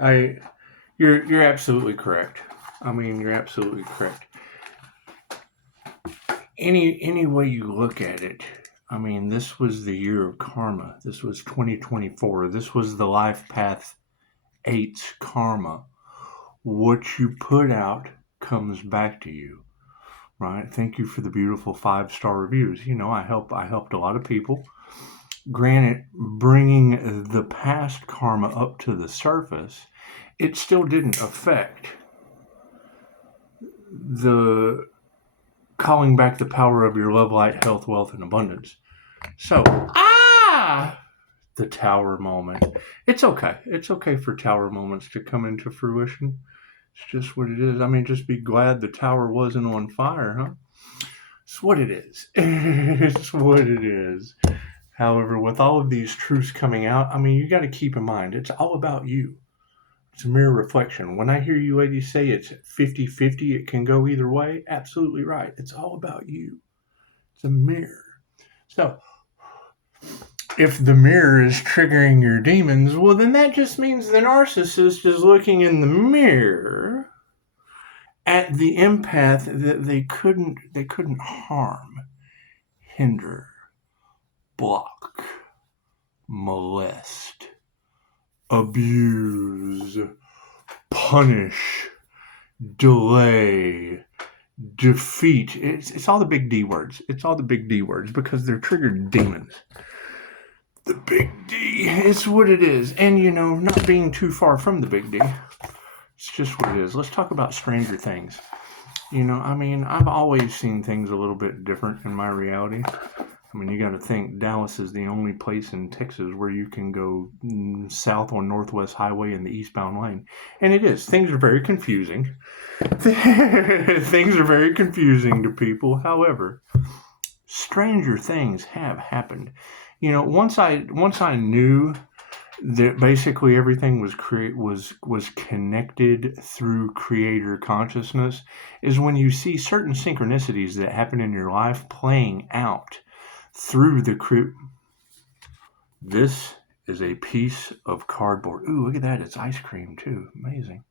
I, you're absolutely correct. I mean, you're absolutely correct. Any way you look at it, I mean, this was the year of karma. This was 2024. This was the life path 8's karma. What you put out comes back to you, right? Thank you for the beautiful 5-star reviews. I helped a lot of people. Granted, bringing the past karma up to the surface, it still didn't affect the calling back the power of your love, light, health, wealth, and abundance. So, the tower moment. It's okay. It's okay for tower moments to come into fruition. It's just what it is. I mean, just be glad the tower wasn't on fire, huh? It's what it is. It's what it is. However, with all of these truths coming out, I mean, you got to keep in mind, it's all about you. It's a mirror reflection. When I hear you ladies say it's 50-50, it can go either way, absolutely right. It's all about you. It's a mirror. So, if the mirror is triggering your demons, well, then that just means the narcissist is looking in the mirror at the empath that they couldn't harm, hinder, block, molest, abuse, punish, delay, defeat. It's all the big D words. It's all the big D words because they're triggered demons. The big D is what it is. And, not being too far from the big D. It's just what it is. Let's talk about stranger things. I've always seen things a little bit different in my reality. I mean, you got to think Dallas is the only place in Texas where you can go south on Northwest Highway in the eastbound lane. And it is. Things are very confusing. Things are very confusing to people. However, stranger things have happened. Once I knew that basically everything was connected through creator consciousness, is when you see certain synchronicities that happen in your life playing out through the This is a piece of cardboard. Ooh, look at that. It's ice cream too. Amazing.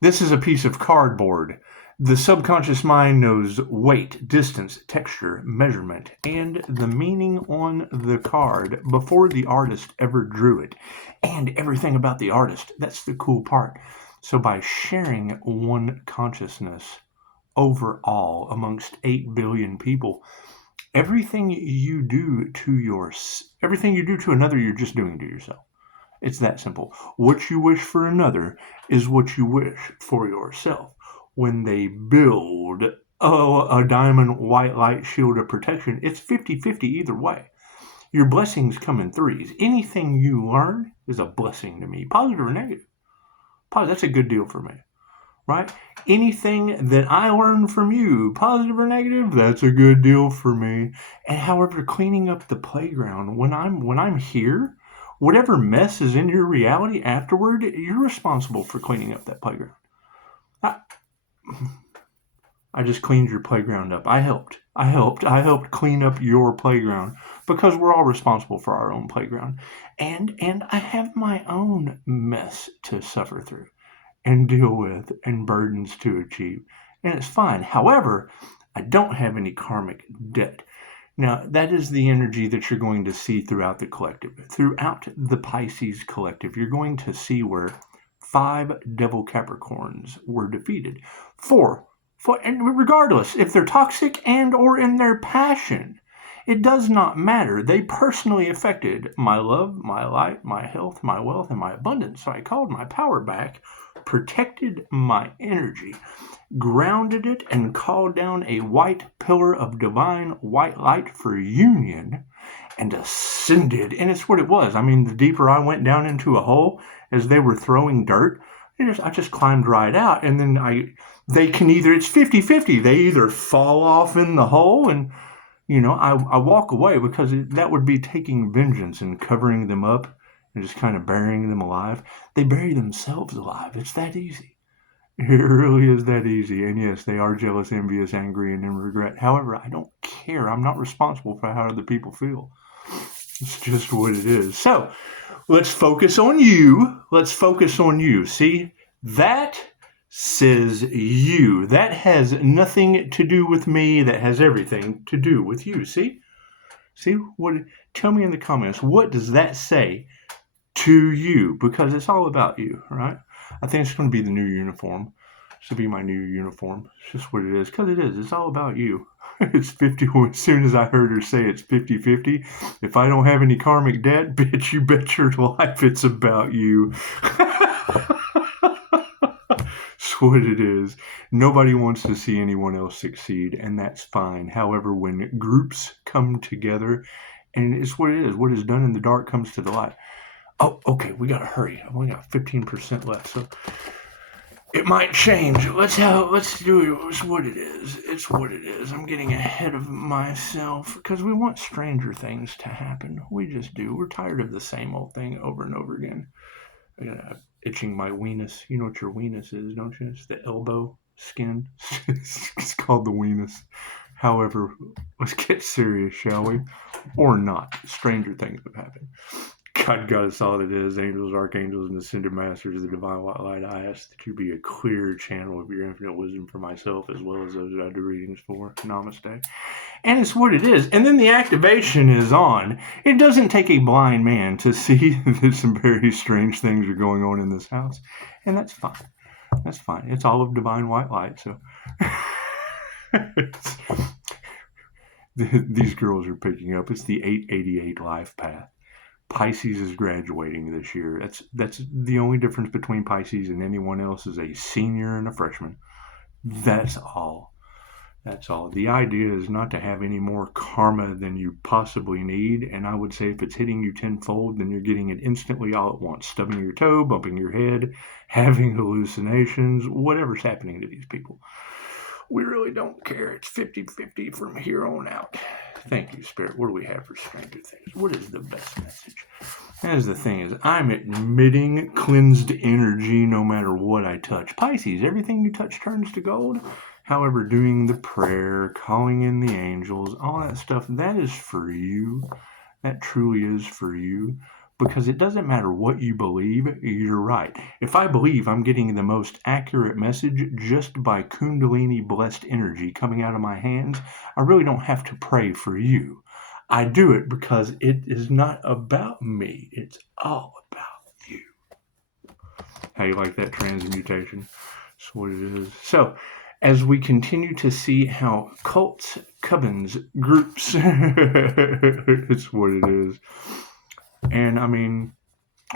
This is a piece of cardboard. The subconscious mind knows weight, distance, texture, measurement, and the meaning on the card before the artist ever drew it, and everything about the artist. That's the cool part. So by sharing one consciousness overall amongst 8 billion people, everything you do to another, you're just doing to yourself. It's that simple. What you wish for another is what you wish for yourself. When they build a diamond white light shield of protection, it's 50-50 either way. Your blessings come in threes. Anything you learn is a blessing to me, positive or negative. That's a good deal for me, right? Anything that I learn from you, positive or negative, that's a good deal for me. And however, cleaning up the playground, when I'm here, whatever mess is in your reality afterward, you're responsible for cleaning up that playground. I just cleaned your playground up. I helped clean up your playground because we're all responsible for our own playground. And I have my own mess to suffer through and deal with and burdens to achieve. And it's fine. However, I don't have any karmic debt. Now, that is the energy that you're going to see throughout the collective. Throughout the Pisces collective, you're going to see where 5 devil Capricorns were defeated. 4, and regardless if they're toxic and or in their passion, it does not matter. They personally affected my love, my light, my health, my wealth, and my abundance. So I called my power back, protected my energy, grounded it, and called down a white pillar of divine white light for union, and ascended. And it's what it was. I mean, the deeper I went down into a hole as they were throwing dirt, I just climbed right out. And then they can either, it's 50-50. They either fall off in the hole and, I walk away because that would be taking vengeance and covering them up and just kind of burying them alive. They bury themselves alive. It's that easy. It really is that easy. And yes, they are jealous, envious, angry, and in regret. However, I don't care. I'm not responsible for how other people feel. It's just what it is. So, Let's focus on you. Let's focus on you. See, that says you. That has nothing to do with me. That has everything to do with you. See? See? Tell me in the comments, what does that say to you? Because it's all about you, right? I think it's going to be the new uniform. This will be my new uniform. It's just what it is. Because it is. It's all about you. It's 50. As soon as I heard her say it's 50-50, if I don't have any karmic debt, bitch, you bet your life it's about you. It's what it is. Nobody wants to see anyone else succeed, and that's fine. However, when groups come together, and it's what it is. What is done in the dark comes to the light. Oh, okay, we gotta hurry. We got 15% left, so it might change. Let's do it. It's what it is. It's what it is. I'm getting ahead of myself because we want stranger things to happen. We just do. We're tired of the same old thing over and over again. I got itching my weenus. You know what your weenus is, don't you? It's the elbow skin. It's called the weenus. However, let's get serious, shall we? Or not. Stranger things have happened. God got us all that is, angels, archangels, and ascended masters of the divine white light. I ask that you be a clear channel of your infinite wisdom for myself as well as those that I do readings for. Namaste. And it's what it is. And then the activation is on. It doesn't take a blind man to see that some very strange things are going on in this house. And that's fine. That's fine. It's all of divine white light. So these girls are picking up. It's the 888 life path. Pisces is graduating this year. That's the only difference between Pisces and anyone else is a senior and a freshman. That's all. That's all. The idea is not to have any more karma than you possibly need. And I would say if it's hitting you tenfold, then you're getting it instantly all at once. Stubbing your toe, bumping your head, having hallucinations, whatever's happening to these people. We really don't care. It's 50-50 from here on out. Thank you, Spirit. What do we have for stranger things? What is the best message? As the thing is, I'm admitting cleansed energy no matter what I touch. Pisces, everything you touch turns to gold. However, doing the prayer, calling in the angels, all that stuff, that is for you. That truly is for you. Because it doesn't matter what you believe, you're right. If I believe I'm getting the most accurate message just by Kundalini blessed energy coming out of my hands, I really don't have to pray for you. I do it because it is not about me. It's all about you. How you like that transmutation? That's what it is. So, as we continue to see how cults, covens, groups, it's what it is. And I mean,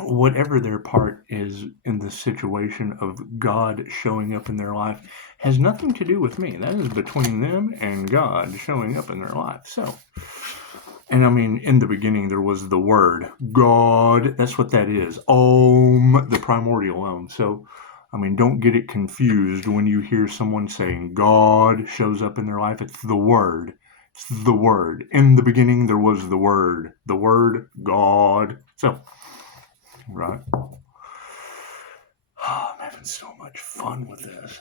whatever their part is in the situation of God showing up in their life has nothing to do with me. That is between them and God showing up in their life. So, and I mean, in the beginning, there was the word God. That's what that is. Om, the primordial Om. So, I mean, don't get it confused when you hear someone saying God shows up in their life. It's the word. It's the word. In the beginning, there was the word. The word, God. So, right. Oh, I'm having so much fun with this.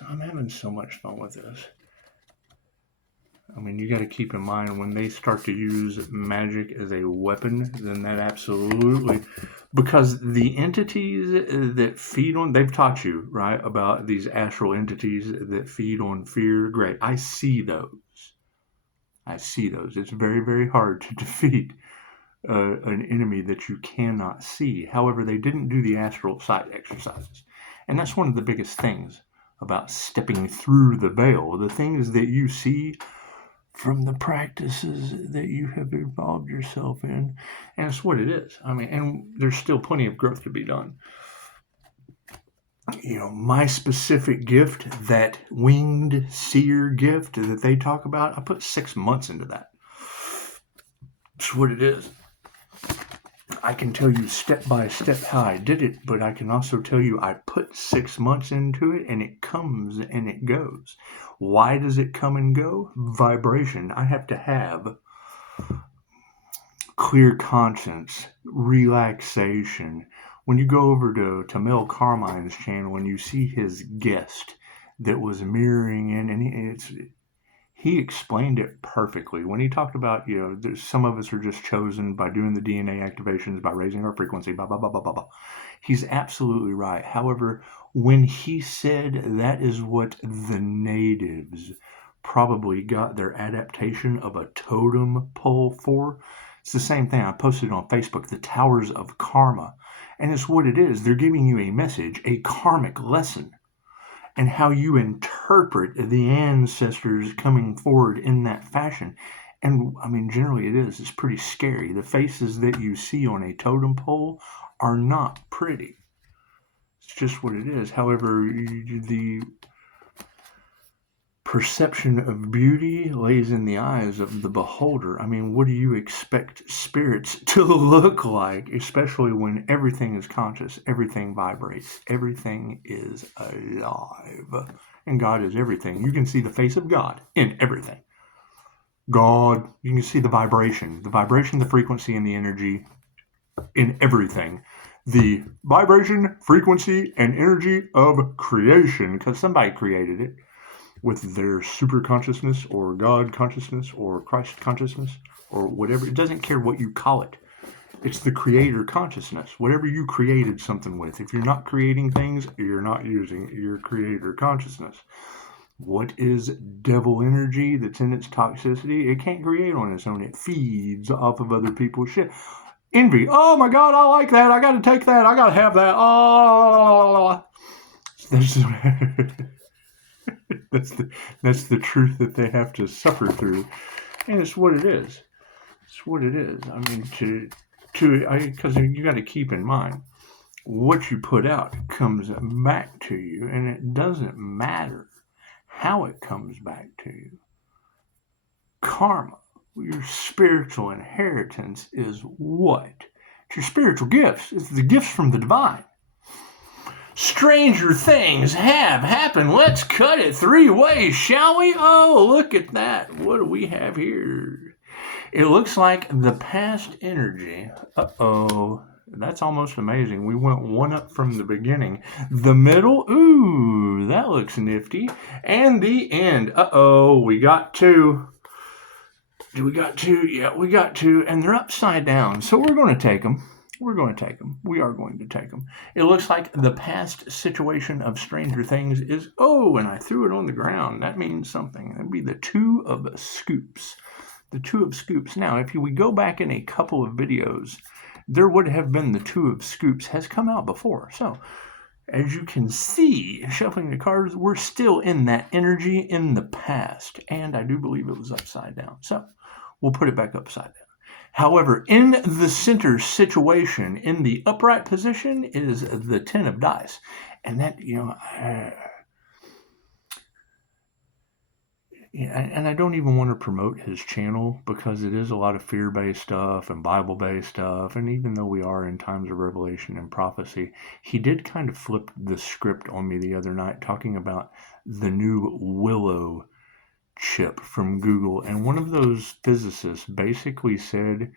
I mean, you got to keep in mind when they start to use magic as a weapon, then that absolutely, because the entities that feed on, they've taught you, right, about these astral entities that feed on fear. Great. I see those. It's very, very hard to defeat an enemy that you cannot see. However, they didn't do the astral sight exercises. And that's one of the biggest things about stepping through the veil. The things that you see from the practices that you have involved yourself in. And it's what it is. I mean, and there's still plenty of growth to be done. You know, my specific gift, that winged seer gift that they talk about, I put 6 months into that. It's what it is. I can tell you step by step how I did it, but I can also tell you I put 6 months into it, and it comes and it goes. Why does it come and go? Vibration. I have to have clear conscience, relaxation. When you go over to Mel Carmine's channel and you see his guest that was mirroring in, and he explained it perfectly when he talked about, some of us are just chosen by doing the DNA activations, by raising our frequency, blah, blah, blah, blah, blah, blah. He's absolutely right. However, when he said that is what the natives probably got their adaptation of a totem pole for, it's the same thing. I posted on Facebook, the Towers of Karma. And it's what it is. They're giving you a message, a karmic lesson, and how you interpret the ancestors coming forward in that fashion. And I mean, generally it is. It's pretty scary. The faces that you see on a totem pole are not pretty. It's just what it is. However, the perception of beauty lays in the eyes of the beholder. I mean, what do you expect spirits to look like, especially when everything is conscious, everything vibrates, everything is alive, and God is everything. You can see the face of God in everything. God, you can see the vibration, the frequency, and the energy in everything. The vibration, frequency, and energy of creation, because somebody created it with their super consciousness or God consciousness or Christ consciousness or whatever. It doesn't care what you call it. It's the creator consciousness. Whatever you created something with. If you're not creating things, you're not using your creator consciousness. What is devil energy that's in its toxicity? It can't create on its own. It feeds off of other people's shit. Envy. Oh my God, I like that. I got to take that. I got to have that. Oh, that's the truth that they have to suffer through, and it's what it is. It's what it is. I mean, because you got to keep in mind what you put out comes back to you, and it doesn't matter how it comes back to you. Karma, your spiritual inheritance, is what? It's your spiritual gifts. It's the gifts from the divine. Stranger things have happened. Let's cut it 3 ways, shall we? Oh, look at that. What do we have here? It looks like the past energy. Uh-oh. That's almost amazing. We went one up from the beginning. The middle. Ooh, that looks nifty. And the end. Uh-oh. We got 2. We got 2. Yeah, we got 2. And they're upside down. So we're going to take them. We're going to take them. We are going to take them. It looks like the past situation of Stranger Things is, and I threw it on the ground. That means something. That'd be the 2 of Scoops. The 2 of Scoops. Now, if we go back in a couple of videos, there would have been the 2 of Scoops has come out before. So, as you can see, shuffling the cards, we're still in that energy in the past. And I do believe it was upside down. So, we'll put it back upside down. However, in the center situation, in the upright position, is the 10 of dice. And that, and I don't even want to promote his channel because it is a lot of fear-based stuff and Bible-based stuff. And even though we are in times of revelation and prophecy, he did kind of flip the script on me the other night talking about the new Willow chip from Google, and one of those physicists basically said,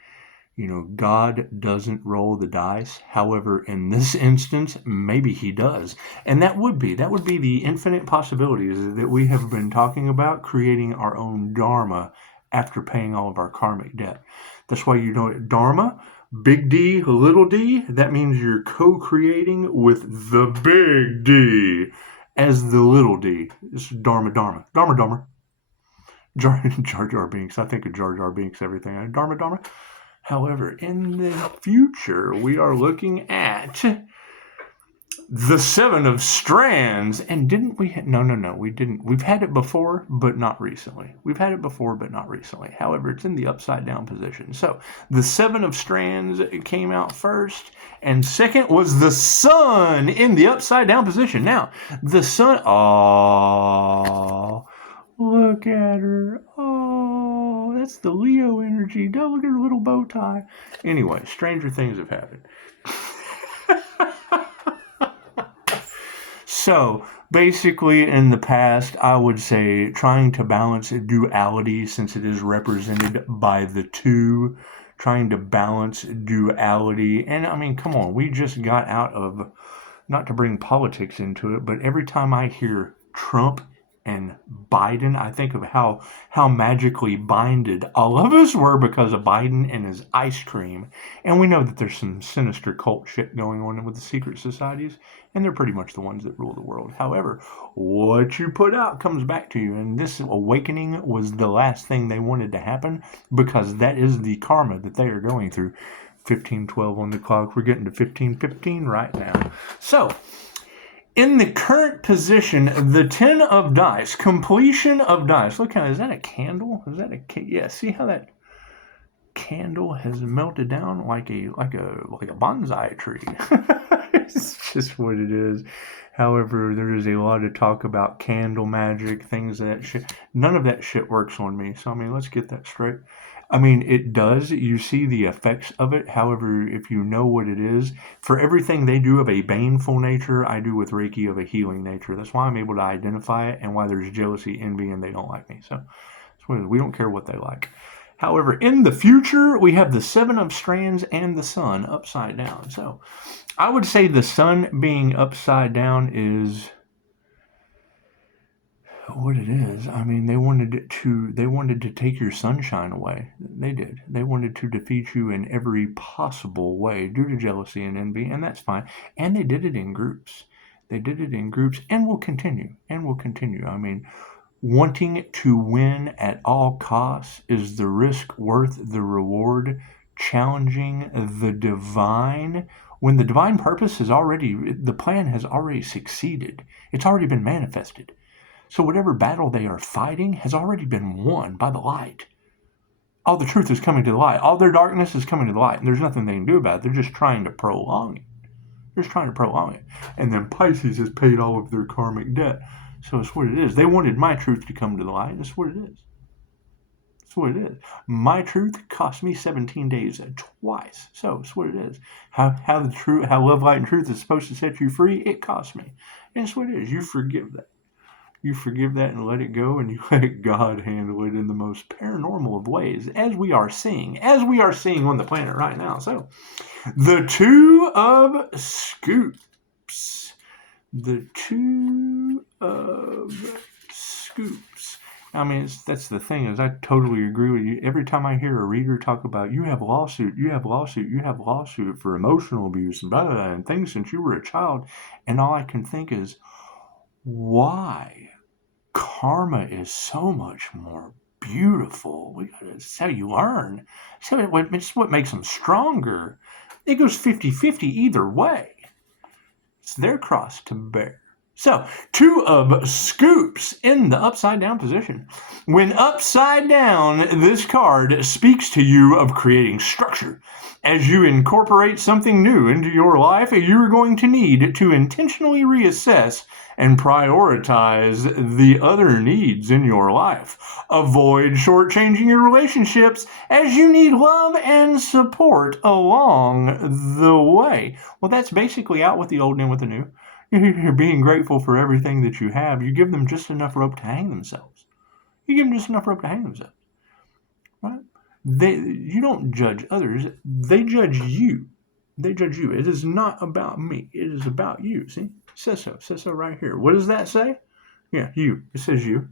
God doesn't roll the dice. However, in this instance, maybe he does. And that would be the infinite possibilities that we have been talking about, creating our own dharma after paying all of our karmic debt. That's why dharma, big D, little d, that means you're co-creating with the big D as the little d. It's dharma. Jar Jar Binks. I think of Jar Jar Binks, everything. Dharma. However, in the future, we are looking at the 7 of Strands. And didn't we? No, we didn't. We've had it before, but not recently. However, it's in the upside down position. So the 7 of Strands came out first, and second was the Sun in the upside down position. Now, the Sun. Oh. Look at her. Oh, that's the Leo energy. Look at her little bow tie. Anyway, stranger things have happened. So, basically, in the past, I would say trying to balance duality since it is represented by the 2. Trying to balance duality. And, I mean, come on. We just got out of, not to bring politics into it, but every time I hear Trump and Biden. I think of how magically binded all of us were because of Biden and his ice cream. And we know that there's some sinister cult shit going on with the secret societies, and they're pretty much the ones that rule the world. However, what you put out comes back to you, and this awakening was the last thing they wanted to happen, because that is the karma that they are going through. 15:12 on the clock. We're getting to 15:15 right now. So, in the current position, the 10 of dice, completion of dice. Look how, is that a candle? Is that yeah, see how that candle has melted down like a bonsai tree. It's just what it is. However, there is a lot of talk about candle magic, things of that shit. None of that shit works on me. So, I mean, let's get that straight. I mean, it does. You see the effects of it. However, if you know what it is, for everything they do of a baneful nature, I do with Reiki of a healing nature. That's why I'm able to identify it, and why there's jealousy, envy, and they don't like me. So we don't care what they like. However, in the future, we have the 7 of strands and the sun upside down. So I would say the sun being upside down is what it is. I mean, they wanted to take your sunshine away. They did. They wanted to defeat you in every possible way due to jealousy and envy, and that's fine. And they did it in groups. They did it in groups, and will continue. I mean, wanting to win at all costs, is the risk worth the reward? Challenging the divine, when the divine purpose the plan has already succeeded. It's already been manifested. So whatever battle they are fighting has already been won by the light. All the truth is coming to the light. All their darkness is coming to the light. And there's nothing they can do about it. They're just trying to prolong it. And then Pisces has paid all of their karmic debt. So it's what it is. They wanted my truth to come to the light. That's what it is. That's what it is. My truth cost me 17 days twice. So it's what it is. How love, light, and truth is supposed to set you free, it cost me. And it's what it is. You forgive that. You forgive that and let it go, and you let God handle it in the most paranormal of ways, as we are seeing on the planet right now. So, the 2 of scoops. The 2 of scoops. I mean, that's the thing, is I totally agree with you. Every time I hear a reader talk about, you have lawsuit for emotional abuse and blah, blah, blah, and things since you were a child, and all I can think is, why? Karma is so much more beautiful. It's how you learn. It's what makes them stronger. It goes 50-50 either way. It's their cross to bear. So, 2 of scoops in the upside down position. When upside down, this card speaks to you of creating structure. As you incorporate something new into your life, you're going to need to intentionally reassess and prioritize the other needs in your life. Avoid shortchanging your relationships, as you need love and support along the way. Well, that's basically out with the old and in with the new. You're being grateful for everything that you have. You give them just enough rope to hang themselves. Right? You don't judge others. They judge you. It is not about me. It is about you. See? It says so right here. What does that say? Yeah, you. It says you.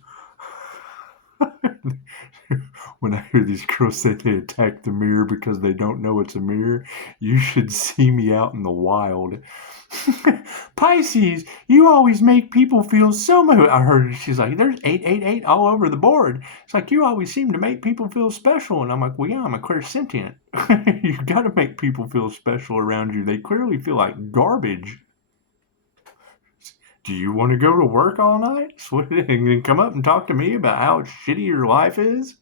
When I hear these girls say they attack the mirror because they don't know it's a mirror, you should see me out in the wild. Pisces, you always make people feel so much. I heard she's like, there's 888 all over the board. It's like, you always seem to make people feel special. And I'm like, well, yeah, I'm a clairsentient. You got to make people feel special around you. They clearly feel like garbage. Do you want to go to work all night? And come up and talk to me about how shitty your life is?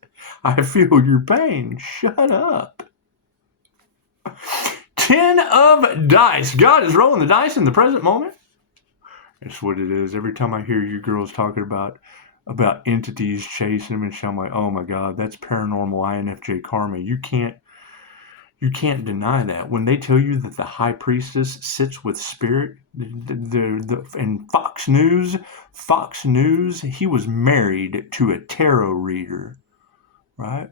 I feel your pain. Shut up. 10 of dice. God is rolling the dice in the present moment. That's what it is. Every time I hear you girls talking about entities chasing them and shit, I'm like, oh my God, that's paranormal INFJ karma. You can't deny that. When they tell you that the high priestess sits with spirit, in Fox News, he was married to a tarot reader, right?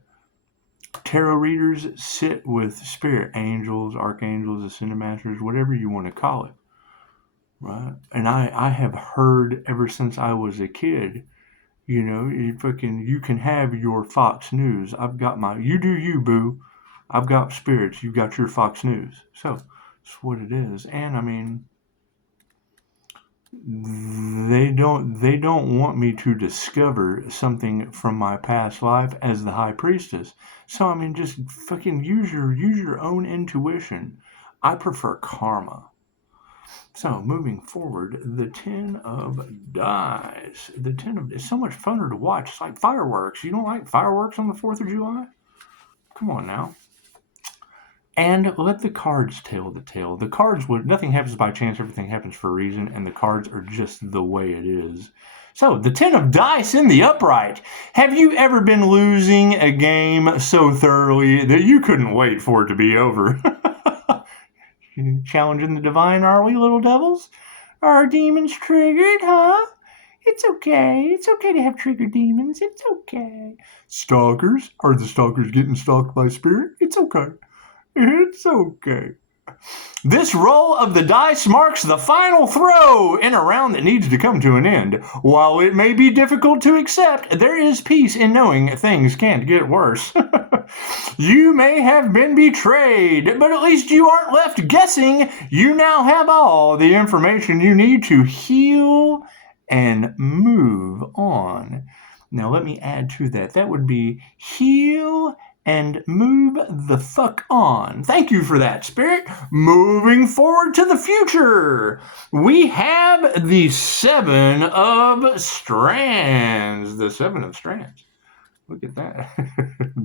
Tarot readers sit with spirit, angels, archangels, ascended masters, whatever you want to call it, right? And I have heard ever since I was a kid You can have your Fox News. I've got you do you, boo. I've got spirits. You've got your Fox News. So it's what it is. And I mean, they don't want me to discover something from my past life as the high priestess. So I mean, just fucking use your own intuition. I prefer karma. So moving forward, the Ten of Dice. It's so much funner to watch. It's like fireworks. You don't like fireworks on the 4th of July? Come on now. And let the cards tell the tale. The cards nothing happens by chance, everything happens for a reason, and the cards are just the way it is. So, the Ten of Dice in the upright. Have you ever been losing a game so thoroughly that you couldn't wait for it to be over? Challenging the divine, are we, little devils? Are our demons triggered, huh? It's okay. It's okay to have triggered demons. It's okay. Stalkers? Are the stalkers getting stalked by spirit? It's okay. It's okay. This roll of the dice marks the final throw in a round that needs to come to an end. While it may be difficult to accept, there is peace in knowing things can't get worse. You may have been betrayed, but at least you aren't left guessing. You now have all the information you need to heal and move on. Now let me add to that. That would be heal and move the fuck on. Thank you for that, Spirit. Moving forward to the future, we have the Seven of Strands. The Seven of Strands. Look at that.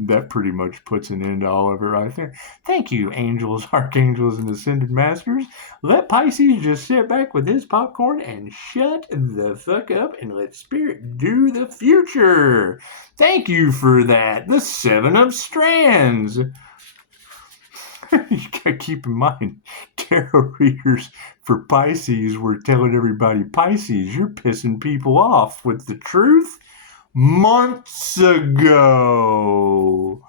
That pretty much puts an end to all of it right there. Thank you, angels, archangels, and ascended masters. Let Pisces just sit back with his popcorn and shut the fuck up and let Spirit do the future. Thank you for that. The Seven of Strands. You gotta keep in mind, tarot readers for Pisces were telling everybody, Pisces, you're pissing people off with the truth months ago.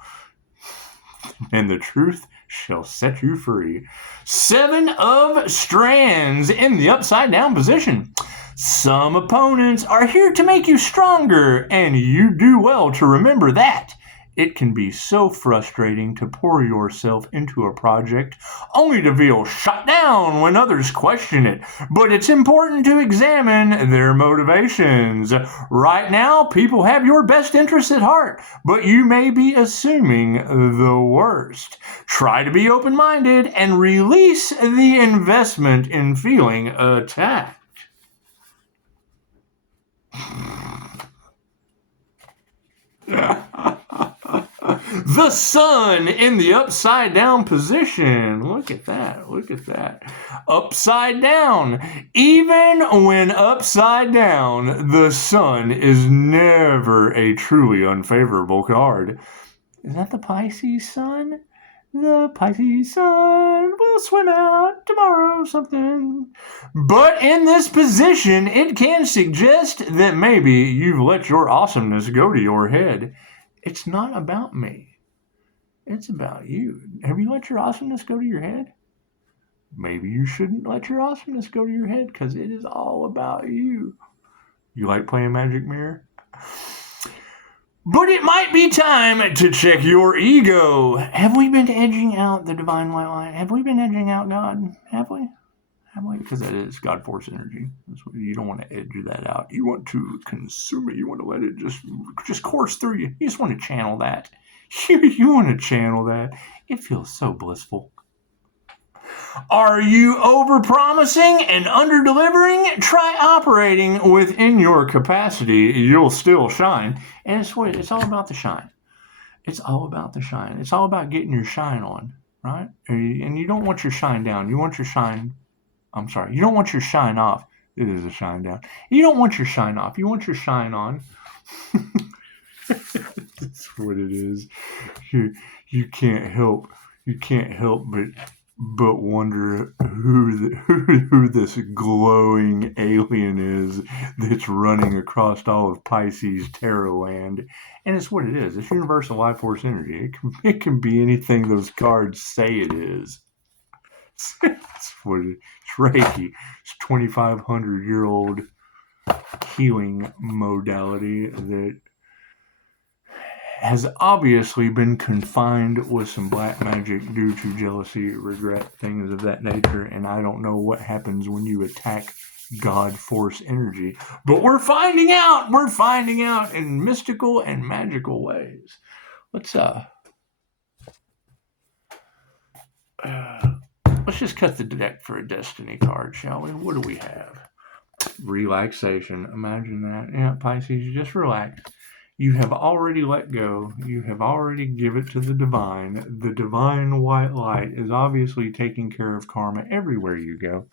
And the truth shall set you free. Seven of Strands in the upside down position. Some opponents are here to make you stronger, and you do well to remember that. It can be so frustrating to pour yourself into a project only to feel shut down when others question it. But it's important to examine their motivations. Right now, people have your best interests at heart, but you may be assuming the worst. Try to be open-minded and release the investment in feeling attacked. The sun in the upside down position. Look at that. Look at that. Upside down. Even when upside down, the sun is never a truly unfavorable card. Is that the Pisces sun? The Pisces sun will swim out tomorrow, something. But in this position, it can suggest that maybe you've let your awesomeness go to your head. It's not about me. It's about you. Have you let your awesomeness go to your head? Maybe you shouldn't let your awesomeness go to your head because it is all about you. You like playing Magic Mirror? But it might be time to check your ego. Have we been edging out the divine white light? Have we been edging out God? Have we? Because that is God force energy. You don't want to edge that out. You want to consume it. You want to let it just course through you. You just want to channel that. You want to channel that. It feels so blissful. Are you over-promising and under-delivering? Try operating within your capacity. You'll still shine. And it's all about the shine. It's all about the shine. It's all about getting your shine on, right? And you don't want your shine down. You want your shine... you don't want your shine off. It is a shine down. You don't want your shine off. You want your shine on. That's what it is. You can't help but wonder who this glowing alien is that's running across all of Pisces tarot land. And it's what it is. It's universal life force energy. It can be anything those cards say it is. It's Reiki. It's 2,500-year-old healing modality that has obviously been confined with some black magic due to jealousy, regret, things of that nature. And I don't know what happens when you attack God force energy, but we're finding out in mystical and magical ways. Let's just cut the deck for a destiny card, shall we? What do we have? Relaxation. Imagine that. Yeah, Pisces, just relax. You have already let go. You have already given it to the divine. The divine white light is obviously taking care of karma everywhere you go.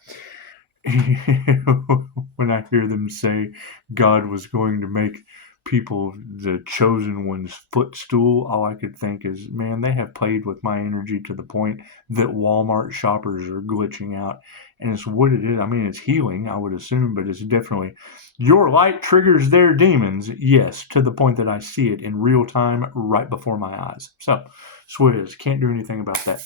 When I hear them say God was going to make people the chosen one's footstool, all I could think is, man, they have played with my energy to the point that Walmart shoppers are glitching out. And it's what it is. I mean, it's healing, I would assume, but it's definitely your light triggers their demons. Yes, to the point that I see it in real time right before my eyes. So, what it is. Can't do anything about that.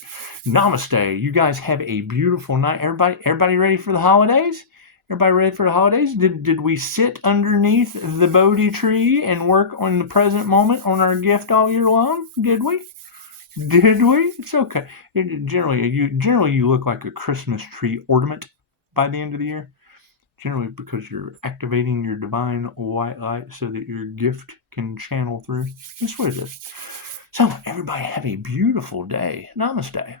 Namaste. You guys have a beautiful night. Everybody ready for the holidays? Everybody ready for the holidays? Did we sit underneath the Bodhi tree and work on the present moment on our gift all year long? Did we? Did we? It's okay. Generally, you look like a Christmas tree ornament by the end of the year. Generally, because you're activating your divine white light so that your gift can channel through. That's what it is. So, everybody have a beautiful day. Namaste.